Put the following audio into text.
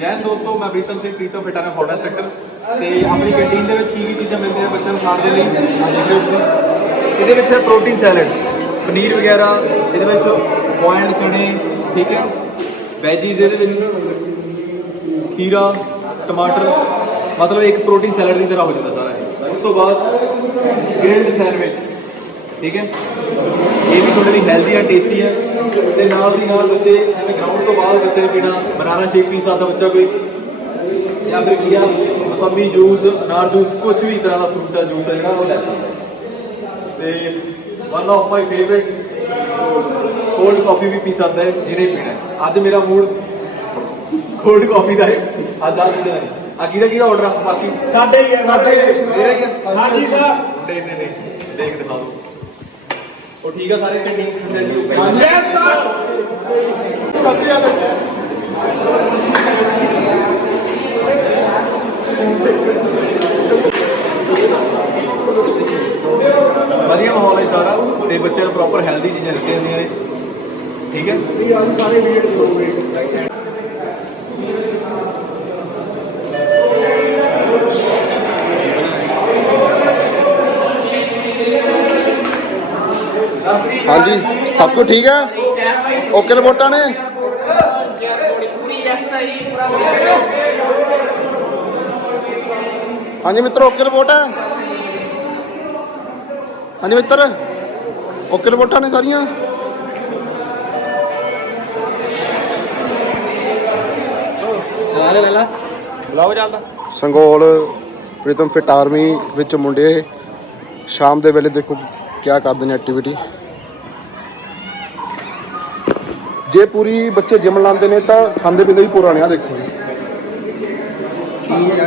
ਜੈਨ ਦੋਸਤੋ, ਮੈਂ ਪ੍ਰੀਤਮ ਸਿੰਘ, ਪ੍ਰੀਤਮ ਫਿਟਾਨਾ ਫੋਰਟਾ ਸੈਕਟਰ ਤੇ ਆਪਣੀ ਕੈਂਟੀਨ ਦੇ ਵਿੱਚ ਕੀ ਕੀ ਚੀਜ਼ਾਂ ਮਿਲਦੀਆਂ ਬੱਚਿਆਂ ਨੂੰ ਖਾਣ ਦੇ ਲਈ? ਆਹ ਦੇਖ ਤੁਸੀਂ ਇਹਦੇ ਵਿੱਚ ਹੈ ਪ੍ਰੋਟੀਨ ਸੈਲਡ ਪਨੀਰ ਵਗੈਰਾ, ਇਹਦੇ ਵਿੱਚ ਬੋਇਲਡ ਚਣੇ ਠੀਕ ਹੈ? ਵੈਜੀਜ਼ ਇਹਦੇ ਵਿੱਚ, ਖੀਰਾ, ਟਮਾਟਰ, ਮਤਲਬ ਇੱਕ ਪ੍ਰੋਟੀਨ ਸੈਲਡ ਦੀ ਤਰ੍ਹਾਂ ਹੋ ਜਾਂਦਾ ਸਾਰਾ ਇਹ। ਉਸ ਤੋਂ ਬਾਅਦ ਗ੍ਰਿਲਡ ਸੈਂਡਵਿਚ ਠੀਕ ਹੈ? ਇਹ ਵੀ ਤੁਹਾਡੇ ਲਈ ਹੈਲਦੀ ਹੈ ਟੇਸਟੀ ਹੈ। ਤੇ ਨਾਲ ਦੀ ਨਾਲ ਬੱਚੇ ਜਿਵੇਂ ਗਰਾਊਂਡ ਤੋਂ ਬਾਅਦ ਬੱਚੇ ਪੀਣਾ ਬਨਾਨਾ ਸ਼ੇਕ ਪੀ ਸਕਦਾ ਬੱਚਾ ਕੋਈ ਜਾਂ ਫਿਰ ਕੀ ਆ ਮਸੰਮੀ ਜੂਸ ਅਨਾਰ ਜੂਸ ਕੁਝ ਵੀ ਤਰ੍ਹਾਂ ਦਾ ਫਰੂਟ ਦਾ ਜੂਸ ਹੈ ਜਿਹੜਾ ਉਹ ਲੈ ਸਕਦਾ। ਤੇ one of my favourite cold coffee ਵੀ ਪੀ ਸਕਦਾ ਹੈ ਜਿਹਨੇ ਪੀਣਾ। ਅੱਜ ਮੇਰਾ ਮੂਡ ਕੋਲਡ ਕਾਫੀ ਦਾ ਹੈ ਅੱਜ ਜਿਹੜਾ ਹੈ ਆ ਕਿਹਦਾ ਕਿਹਦਾ ਆਰਡਰ ਆ ਬਾਕੀ ਸਾਡੇ ਹੀ ਹੈ ਸਾਡੇ ਹੀ ਹੈ। ਹਾਂਜੀ ਸਰ ਨਹੀਂ ਨਹੀਂ ਨਹੀਂ ਦੇਖ ਦਿਖਾ ਦਿਓ ਉਹ ਠੀਕ ਆ ਸਾਰੇ ਯੈਸ ਆ ਵਧੀਆ ਮਾਹੌਲ ਹੈ ਸਾਰਾ ਤੇ ਬੱਚਿਆਂ ਨੂੰ ਪ੍ਰੋਪਰ ਹੈਲਦੀ ਚੀਜ਼ਾਂ ਦਿੱਤੀਆਂ ਜਾਂਦੀਆਂ ਨੇ। ਠੀਕ ਹੈ? ਵੀ ਆਹ ਸਾਰੇ ਵੀਡੀਓ ਦੇਖੋਗੇ ਹਾਂਜੀ ਸਭ ਕੁਝ ਠੀਕ ਹੈ ਓਕੇ ਰਿਪੋਰਟਾਂ ਨੇ? ਹਾਂਜੀ ਮਿੱਤਰ ਓਕੇ ਰਿਪੋਰਟ ਹੈ ਹਾਂਜੀ ਮਿੱਤਰ ਓਕੇ ਰਿਪੋਰਟਾਂ ਨੇ ਸਾਰੀਆਂ? ਚਲਾ ਲੈ ਲੈ ਲਾ ਬੁਲਾਓ ਚੱਲਦਾ। ਸੰਗੋਲ ਪ੍ਰੀਤਮ ਫਿਟ ਆਰਮੀ ਵਿੱਚ ਮੁੰਡੇ ਸ਼ਾਮ ਦੇ ਵੇਲੇ ਦੇਖੋ ਕਿਆ ਕਰਦੇ ਨੇ ਐਕਟੀਵਿਟੀ ਜੇ ਪੂਰੀ ਬੱਚੇ ਜਿੰਮ ਲਾਉਂਦੇ ਨੇ ਤਾਂ ਖਾਂਦੇ ਪੀਂਦੇ ਵੀ ਪੂਰਾ ਨੇ ਆ ਦੇਖੋ ਜੀ ਹੈ। ਠੀਕ